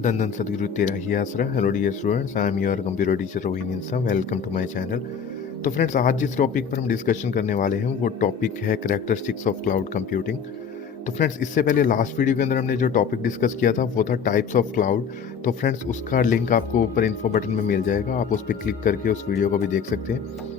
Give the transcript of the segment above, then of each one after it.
धन सदगुरु तेरा ही आसरा। Hello dear students, I am your computer teacher Rohini Insa. Welcome to my channel. तो फ्रेंड्स, आज जिस टॉपिक पर हम डिस्कशन करने वाले हैं वो टॉपिक है कैरेक्टरिस्टिक्स ऑफ क्लाउड कंप्यूटिंग। तो फ्रेंड्स, इससे पहले लास्ट वीडियो के अंदर हमने जो टॉपिक डिस्कस किया था वो था टाइप्स ऑफ क्लाउड। तो फ्रेंड्स, उसका लिंक आपको ऊपर इन्फो बटन में मिल जाएगा, आप उस पर क्लिक करके उस वीडियो को भी देख सकते हैं।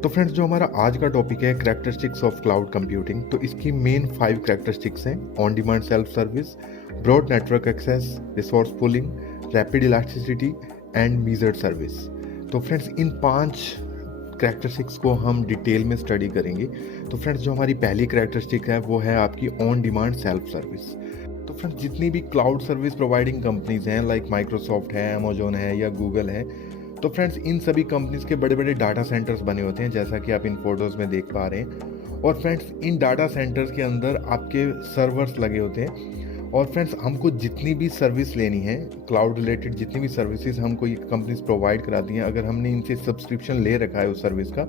तो फ्रेंड्स, जो हमारा आज का टॉपिक है कैरेक्टरिस्टिक्स ऑफ क्लाउड कंप्यूटिंग, तो इसकी मेन 5 कैरेक्टरिस्टिक्स हैं: on demand self service, broad network access, resource pooling, rapid elasticity and measured service. तो फ्रेंड्स, इन 5 कैरेक्टरिस्टिक्स को हम डिटेल में स्टडी करेंगे। तो फ्रेंड्स, जो हमारी पहली कैरेक्टरिस्टिक है वो है आपकी ऑन डिमांड सेल्फ सर्विस। तो फ्रेंड्स, जितनी भी क्लाउड सर्विस प्रोवाइडिंग कंपनीज हैं लाइक माइक्रोसॉफ्ट है, अमेजोन है या गूगल है, तो फ्रेंड्स इन सभी कंपनीज के बड़े बड़े डाटा सेंटर्स बने होते हैं, जैसा कि आप इन फोटोज़ में देख पा रहे हैं। और फ्रेंड्स, इन डाटा सेंटर्स के अंदर आपके सर्वर्स लगे होते हैं। और फ्रेंड्स, हमको जितनी भी सर्विस लेनी है क्लाउड रिलेटेड, जितनी भी सर्विसेज हमको ये कंपनीज प्रोवाइड कराती हैं, अगर हमने इनसे सब्सक्रिप्शन ले रखा है उस सर्विस का,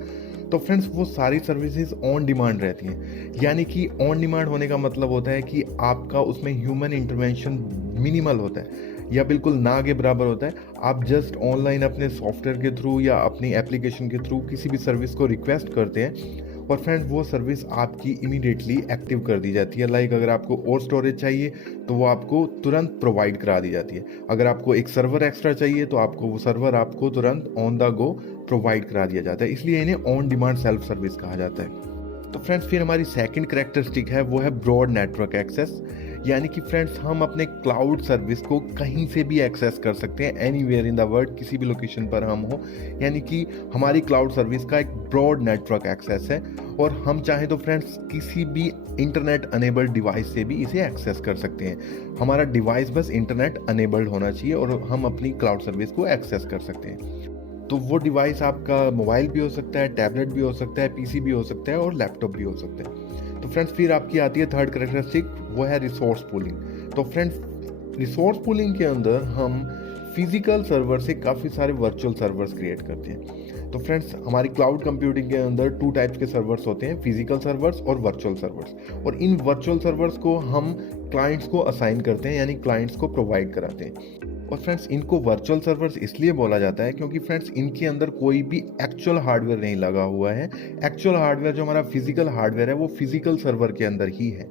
तो फ्रेंड्स वो सारी सर्विसेज ऑन डिमांड रहती हैं। यानी कि ऑन डिमांड होने का मतलब होता है कि आपका उसमें ह्यूमन इंटरवेंशन मिनिमल होता है या बिल्कुल ना के बराबर होता है। आप जस्ट ऑनलाइन अपने सॉफ्टवेयर के थ्रू या अपनी एप्लीकेशन के थ्रू किसी भी सर्विस को रिक्वेस्ट करते हैं और फ्रेंड्स वो सर्विस आपकी इमीडिएटली एक्टिव कर दी जाती है। लाइक अगर आपको और स्टोरेज चाहिए तो वो आपको तुरंत प्रोवाइड करा दी जाती है। अगर आपको एक सर्वर एक्स्ट्रा चाहिए तो आपको वो सर्वर आपको तुरंत ऑन द गो प्रोवाइड करा दिया जाता है, इसलिए इन्हें ऑन डिमांड सेल्फ सर्विस कहा जाता है। तो फ्रेंड्स, फिर हमारी सेकंड कैरेक्टरिस्टिक है वो है ब्रॉड नेटवर्क एक्सेस। यानी कि फ्रेंड्स, हम अपने क्लाउड सर्विस को कहीं से भी एक्सेस कर सकते हैं, एनीवेयर इन द वर्ल्ड, किसी भी लोकेशन पर हम हो। यानी कि हमारी क्लाउड सर्विस का एक ब्रॉड नेटवर्क एक्सेस है और हम चाहें तो फ्रेंड्स किसी भी इंटरनेट अनेबल्ड डिवाइस से भी इसे एक्सेस कर सकते हैं। हमारा डिवाइस बस इंटरनेट अनेबल्ड होना चाहिए और हम अपनी क्लाउड सर्विस को एक्सेस कर सकते हैं। तो वो डिवाइस आपका मोबाइल भी हो सकता है, टैबलेट भी हो सकता है, पीसी भी हो सकता है और लैपटॉप भी हो सकता है। तो फ्रेंड्स, फिर आपकी आती है थर्ड कैरेक्टरिस्टिक, वो है रिसोर्स पूलिंग। तो फ्रेंड्स, रिसोर्स पूलिंग के अंदर हम फिजिकल सर्वर से काफ़ी सारे वर्चुअल सर्वर्स क्रिएट करते हैं। तो फ्रेंड्स, हमारी क्लाउड कंप्यूटिंग के अंदर 2 टाइप्स के सर्वर्स होते हैं, फिजिकल सर्वर्स और वर्चुअल सर्वर्स। और इन वर्चुअल सर्वर्स को हम क्लाइंट्स को असाइन करते हैं, यानी क्लाइंट्स को प्रोवाइड कराते हैं। और फ्रेंड्स, इनको वर्चुअल सर्वर्स इसलिए बोला जाता है क्योंकि फ्रेंड्स इनके अंदर कोई भी एक्चुअल हार्डवेयर नहीं लगा हुआ है। एक्चुअल हार्डवेयर जो हमारा फिजिकल हार्डवेयर है वो फिजिकल सर्वर के अंदर ही है।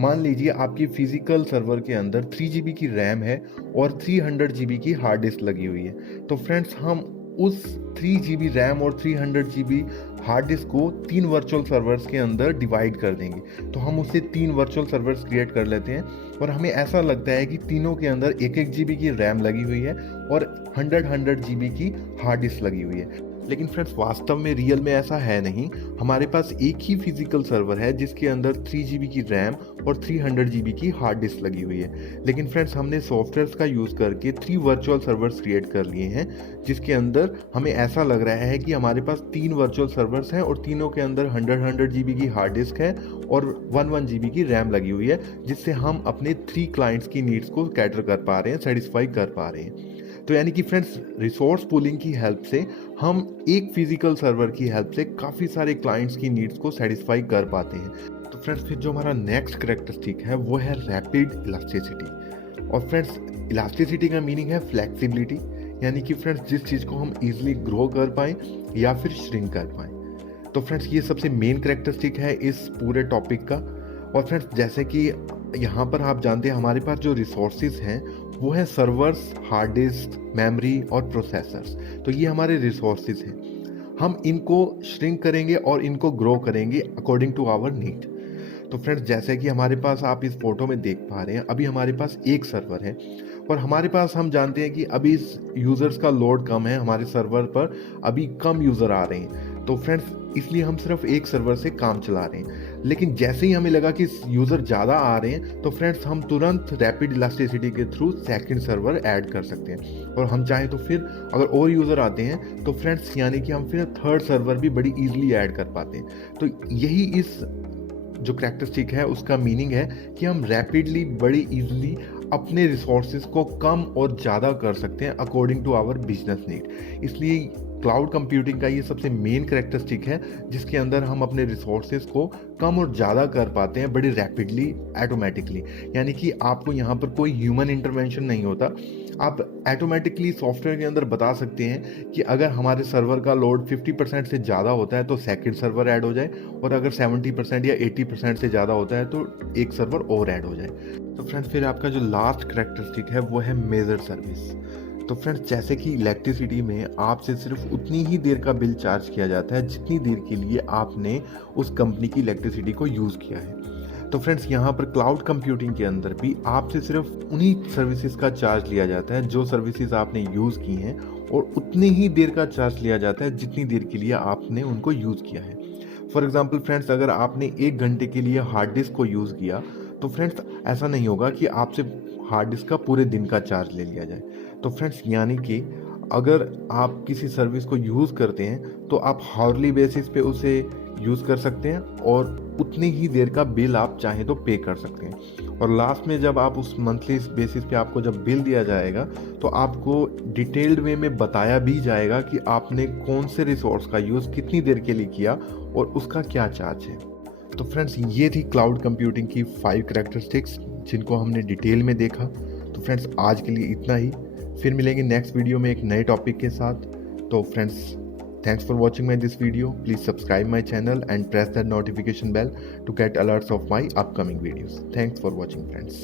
मान लीजिए आपकी फिजिकल सर्वर के अंदर 3 GB की रैम है और 300 GB की हार्ड डिस्क लगी हुई है। तो फ्रेंड्स, हम उस 3 GB रैम और 300 GB हार्ड डिस्क को 3 वर्चुअल सर्वर्स के अंदर डिवाइड कर देंगे। तो हम उससे 3 वर्चुअल सर्वर्स क्रिएट कर लेते हैं और हमें ऐसा लगता है कि तीनों के अंदर 1-1 GB की रैम लगी हुई है और 100 GB की हार्ड डिस्क लगी हुई है। लेकिन फ्रेंड्स, वास्तव में रियल में ऐसा है नहीं। हमारे पास एक ही फिजिकल सर्वर है जिसके अंदर 3 GB की रैम और 300 GB की हार्ड डिस्क लगी हुई है। लेकिन फ्रेंड्स, हमने सॉफ्टवेयर्स का यूज़ करके 3 वर्चुअल सर्वर्स क्रिएट कर लिए हैं जिसके अंदर हमें ऐसा लग रहा है कि हमारे पास 3 वर्चुअल सर्वर्स हैं और तीनों के अंदर 100 GB की हार्ड डिस्क है और 1 GB की रैम लगी हुई है, जिससे हम अपने 3 क्लाइंट्स की नीड्स को कैटर कर पा रहे हैं, सेटिस्फाई कर पा रहे हैं। तो यानी कि फ्रेंड्स, रिसोर्स पूलिंग की हेल्प से हम एक फिजिकल सर्वर की हेल्प से काफ़ी सारे क्लाइंट्स की नीड्स को सेटिस्फाई कर पाते हैं। तो फ्रेंड्स, फिर जो हमारा नेक्स्ट कैरेक्टरिस्टिक है वो है रैपिड इलास्टिसिटी। और फ्रेंड्स, इलास्टिसिटी का मीनिंग है फ्लेक्सिबिलिटी, यानी कि फ्रेंड्स जिस चीज़ को हम इजीली ग्रो कर पाएँ या फिर श्रिंक कर पाएँ। तो फ्रेंड्स, ये सबसे मेन कैरेक्टरिस्टिक है इस पूरे टॉपिक का। और फ्रेंड्स, जैसे कि यहाँ पर आप जानते हैं हमारे पास जो रिसोर्सेज हैं वो है सर्वर्स, हार्ड डिस्क, मेमोरी और प्रोसेसर्स। तो ये हमारे रिसोर्सेज हैं। हम इनको श्रिंक करेंगे और इनको ग्रो करेंगे अकॉर्डिंग टू आवर नीड। तो फ्रेंड्स, जैसे कि हमारे पास आप इस फोटो में देख पा रहे हैं, अभी हमारे पास एक सर्वर है और हमारे पास हम जानते हैं कि अभी इस यूज़र्स का लोड कम है, हमारे सर्वर पर अभी कम यूज़र आ रहे हैं। तो फ्रेंड्स, इसलिए हम सिर्फ एक सर्वर से काम चला रहे हैं। लेकिन जैसे ही हमें लगा कि यूज़र ज़्यादा आ रहे हैं तो फ्रेंड्स हम तुरंत रैपिड इलास्टिसिटी के थ्रू सेकंड सर्वर ऐड कर सकते हैं। और हम चाहें तो फिर अगर और यूज़र आते हैं तो फ्रेंड्स यानी कि हम फिर थर्ड सर्वर भी बड़ी ईजिली ऐड कर पाते हैं। तो यही इस जो कैरेक्टरिस्टिक है उसका मीनिंग है कि हम रैपिडली बड़ी ईजिली अपने रिसोर्सेज को कम और ज़्यादा कर सकते हैं according to our business need. इसलिए क्लाउड कंप्यूटिंग का ये सबसे मेन कैरेक्टरिस्टिक है जिसके अंदर हम अपने रिसोर्सेज को कम और ज़्यादा कर पाते हैं बड़ी रैपिडली ऑटोमेटिकली। यानी कि आपको यहाँ पर कोई ह्यूमन इंटरवेंशन नहीं होता। आप ऑटोमेटिकली सॉफ्टवेयर के अंदर बता सकते हैं कि अगर हमारे सर्वर का लोड 50% से ज़्यादा होता है तो सेकंड सर्वर ऐड हो जाए, और अगर 70% या 80% से ज़्यादा होता है तो एक सर्वर और ऐड हो जाए। तो फ्रेंड्स फिर आपका जो लास्ट कैरेक्टरिस्टिक है वो है मेजर सर्विस। तो फ्रेंड्स जैसे कि इलेक्ट्रिसिटी में आपसे सिर्फ उतनी ही देर का बिल चार्ज किया जाता है जितनी देर के लिए आपने उस कंपनी की इलेक्ट्रिसिटी को यूज़ किया है। तो फ्रेंड्स यहाँ पर क्लाउड कंप्यूटिंग के अंदर भी आपसे सिर्फ उन्हीं सर्विसेज का चार्ज लिया जाता है जो सर्विसेज आपने यूज़ की हैं, और उतनी ही देर का चार्ज लिया जाता है जितनी देर के लिए आपने उनको यूज़ किया है। फॉर एग्जाम्पल फ्रेंड्स, अगर आपने 1 घंटे के लिए हार्ड डिस्क को यूज़ किया तो फ्रेंड्स ऐसा नहीं होगा कि आपसे हार्ड डिस्क का पूरे दिन का चार्ज ले लिया जाए। तो फ्रेंड्स यानी कि अगर आप किसी सर्विस को यूज़ करते हैं तो आप हावरली बेसिस पे उसे यूज़ कर सकते हैं और उतनी ही देर का बिल आप चाहें तो पे कर सकते हैं। और लास्ट में जब आप उस मंथली बेसिस पे आपको जब बिल दिया जाएगा तो आपको डिटेल्ड वे में बताया भी जाएगा कि आपने कौन से रिसोर्स का यूज़ कितनी देर के लिए किया और उसका क्या चार्ज है। तो फ्रेंड्स ये थी क्लाउड कंप्यूटिंग की 5 कैरेक्टरिस्टिक्स जिनको हमने डिटेल में देखा। तो फ्रेंड्स आज के लिए इतना ही, फिर मिलेंगे नेक्स्ट वीडियो में एक नए टॉपिक के साथ। तो friends thanks for watching this video. Please subscribe my channel and press that notification bell to get alerts of my upcoming videos. Thanks for watching friends.